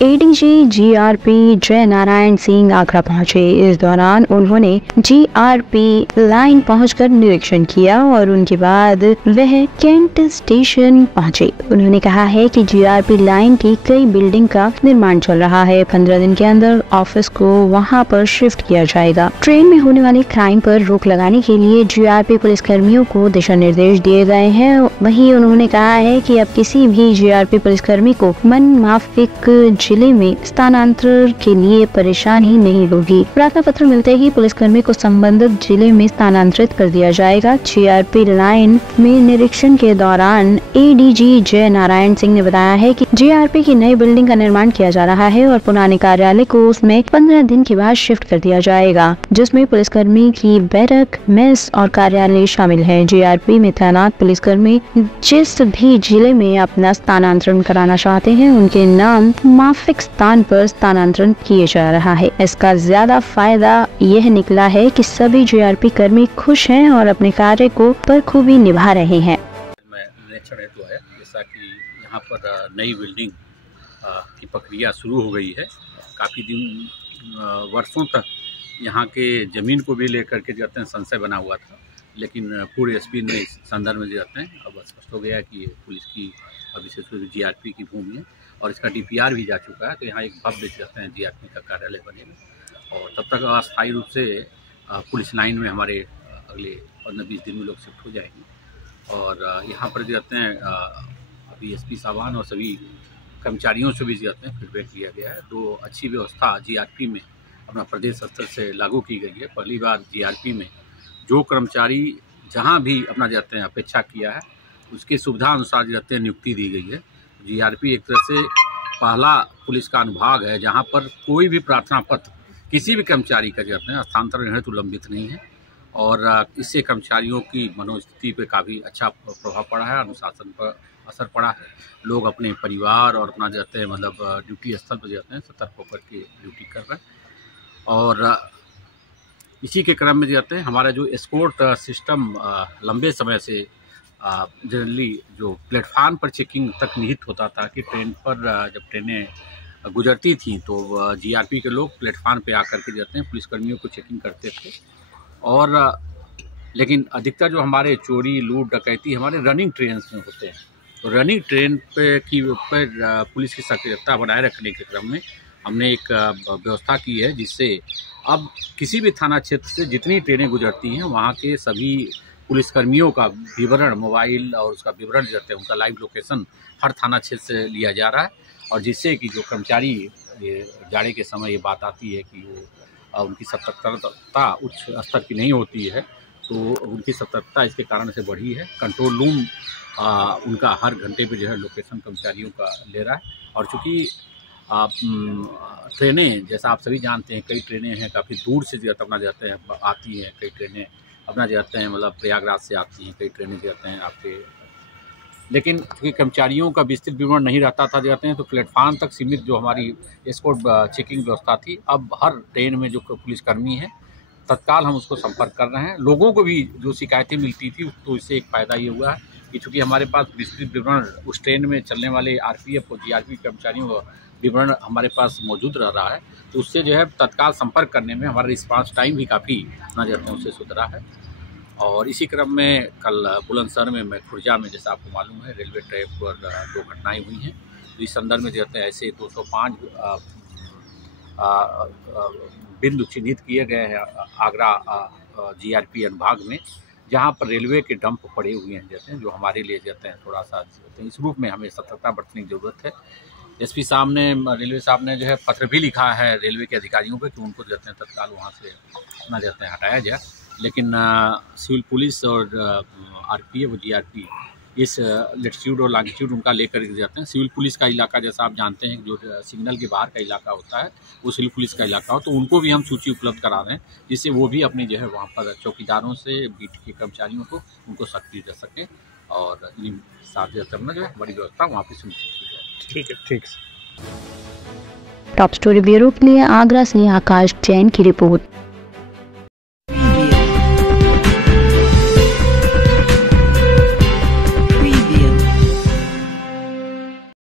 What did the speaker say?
ADG GRP जय नारायण सिंह आगरा पहुंचे। इस दौरान उन्होंने जीआरपी लाइन पहुंचकर निरीक्षण किया और उनके बाद वह कैंट स्टेशन पहुंचे। उन्होंने कहा है कि जीआरपी लाइन की कई बिल्डिंग का निर्माण चल रहा है। 15 दिन के अंदर ऑफिस को वहां पर शिफ्ट किया जाएगा। ट्रेन में होने वाली क्राइम पर रोक लगाने के लिए जीआरपी पुलिस कर्मियों को दिशा निर्देश दिए गए हैं। वहीं उन्होंने कहा है कि अब किसी भी जीआरपी पुलिसकर्मी को मन माफिक जिले में स्थानांतरण के लिए परेशानी नहीं होगी। प्रार्थना पत्र मिलते ही पुलिसकर्मी को संबंधित जिले में स्थानांतरित कर दिया जाएगा। जीआरपी लाइन में निरीक्षण के दौरान एडीजी जय नारायण सिंह ने बताया है कि जीआरपी की नई बिल्डिंग का निर्माण किया जा रहा है और पुराने कार्यालय को उसमें 15 दिन के बाद शिफ्ट कर दिया जाएगा, जिसमें पुलिसकर्मी की बैरक, मेस और कार्यालय शामिल है। जीआरपी में तैनात पुलिसकर्मी जिस भी जिले में अपना स्थानांतरण कराना चाहते हैं, उनके नाम माफिक स्थान पर स्थानांतरण किए जा रहा है। इसका ज्यादा फायदा यह निकला है कि सभी जीआरपी कर्मी खुश हैं और अपने कार्य को बखूबी निभा रहे हैं। निरीक्षण हेतु है, जैसा कि यहाँ पर नई बिल्डिंग की प्रक्रिया शुरू हो गई है। काफ़ी दिन वर्षों तक यहाँ के ज़मीन को भी लेकर के जाते हैं संशय बना हुआ था, लेकिन पूर्व एसपी ने इस संदर्भ में जाते हैं अब स्पष्ट हो गया कि ये पुलिस की और विशेष रूप से जीआरपी की भूमि है और इसका डीपीआर भी जा चुका है। तो यहाँ एक भव्य जाते हैं जीआरपी का कार्यालय बनेगा और तब तक अस्थायी रूप से पुलिस लाइन में हमारे अगले 15-20 दिन में लोग शिफ्ट हो जाएंगे। और यहाँ पर जाते हैं अभी एसपी साहबान और सभी कर्मचारियों से भी जाते हैं फीडबैक दिया गया है। तो अच्छी व्यवस्था जीआरपी में अपना प्रदेश स्तर से लागू की गई है। पहली बार जीआरपी में जो कर्मचारी जहाँ भी अपना जाते हैं अपेक्षा किया है, उसकी सुविधा अनुसार जाते हैं नियुक्ति दी गई है। जीआरपी एक तरह से पहला पुलिस का अनुभाग है जहाँ पर कोई भी प्रार्थना पत्र किसी भी कर्मचारी का जाते हैं स्थानांतरण हेतु लंबित नहीं है और इससे कर्मचारियों की मनोस्थिति पर काफ़ी अच्छा प्रभाव पड़ा है, अनुशासन पर असर पड़ा है। लोग अपने परिवार और अपना जाते हैं मतलब ड्यूटी स्थल पर जाते हैं सतर्क होकर के ड्यूटी कर रहे हैं। और इसी के क्रम में जाते हैं हमारा जो एस्कॉर्ट सिस्टम लंबे समय से जनरली जो प्लेटफार्म पर चेकिंग तक निहित होता था कि ट्रेन पर जब ट्रेनें गुजरती थी तो जीआरपी के लोग प्लेटफार्म पे आकर के जाते हैं पुलिसकर्मियों को चेकिंग करते थे। और लेकिन अधिकतर जो हमारे चोरी, लूट, डकैती हमारे रनिंग ट्रेन में होते हैं। तो रनिंग ट्रेन पे की ऊपर पुलिस की सक्रियता बनाए रखने के क्रम में हमने एक व्यवस्था की है, जिससे अब किसी भी थाना क्षेत्र से जितनी ट्रेनें गुजरती हैं वहाँ के सभी पुलिसकर्मियों का विवरण, मोबाइल और उसका विवरण जाते हैं, उनका लाइव लोकेशन हर थाना क्षेत्र से लिया जा रहा है। और जिससे कि जो कर्मचारी ये जाड़े के समय ये बात आती है कि वो उनकी सतर्कता उच्च स्तर की नहीं होती है, तो उनकी सतर्कता इसके कारण से बढ़ी है। कंट्रोल रूम उनका हर घंटे पे जो है लोकेशन कर्मचारियों का ले रहा है। और चूँकि ट्रेनें जैसा आप सभी जानते हैं, कई ट्रेनें हैं काफ़ी दूर से जो अपना जाते हैं आती हैं, कई ट्रेनें अपना जाते हैं मतलब प्रयागराज से आती हैं, कई ट्रेनें जाते हैं आपके, लेकिन क्योंकि कर्मचारियों का विस्तृत विवरण नहीं रहता था जाते हैं तो प्लेटफार्म तक सीमित जो हमारी एस्कॉर्ट चेकिंग व्यवस्था थी, अब हर ट्रेन में जो पुलिसकर्मी है तत्काल हम उसको संपर्क कर रहे हैं। लोगों को भी जो शिकायतें मिलती थी तो इससे एक फ़ायदा ये हुआ है कि चूँकि हमारे पास विस्तृत विवरण उस ट्रेन में चलने वाले आरपीएफ और जीआरपी कर्मचारियों का विवरण हमारे पास मौजूद रह रहा है, तो उससे जो है तत्काल संपर्क करने में हमारा रिस्पांस टाइम भी काफ़ी ना जाते हैं उससे सुधरा है। और इसी क्रम में कल बुलंदशहर में खुर्जा में जैसा आपको मालूम है रेलवे ट्रैक पर 2 घटनाएँ हुई हैं। तो इस संदर्भ में जाते हैं ऐसे 205 बिंदु चिन्हित किए गए हैं आगरा जीआरपी अनुभाग में, जहां पर रेलवे के डंप पड़े हुए हैं जाते हैं, जो हमारे लिए जाते हैं थोड़ा सा इस रूप में हमें सतर्कता बरतने की ज़रूरत है। एसपी साहब ने, रेलवे साहब ने जो है पत्र भी लिखा है रेलवे के अधिकारियों को कि उनको जाते हैं तत्काल वहाँ से ना जाते हैं हटाया जाए। लेकिन सिविल पुलिस और आरपीएफ और जीआरपी इस लेटीट्यूड और लॉन्गिट्यूड उनका लेकर के जाते हैं। सिविल पुलिस का इलाका जैसा आप जानते हैं जो सिग्नल के बाहर का इलाका होता है वो सिविल पुलिस का इलाका हो, तो उनको भी हम सूची उपलब्ध करा रहे हैं जिससे वो भी अपनी जो है वहाँ पर चौकीदारों से बीट के कर्मचारियों को उनको सक्रिय कर सकें और इन साथ करना जो है बड़ी व्यवस्था वहाँ पर सुनिश्चित की जाए। ठीक है, ठीक। टॉप स्टोरी ब्यूरो के लिए आगरा से आकाश जैन की रिपोर्ट।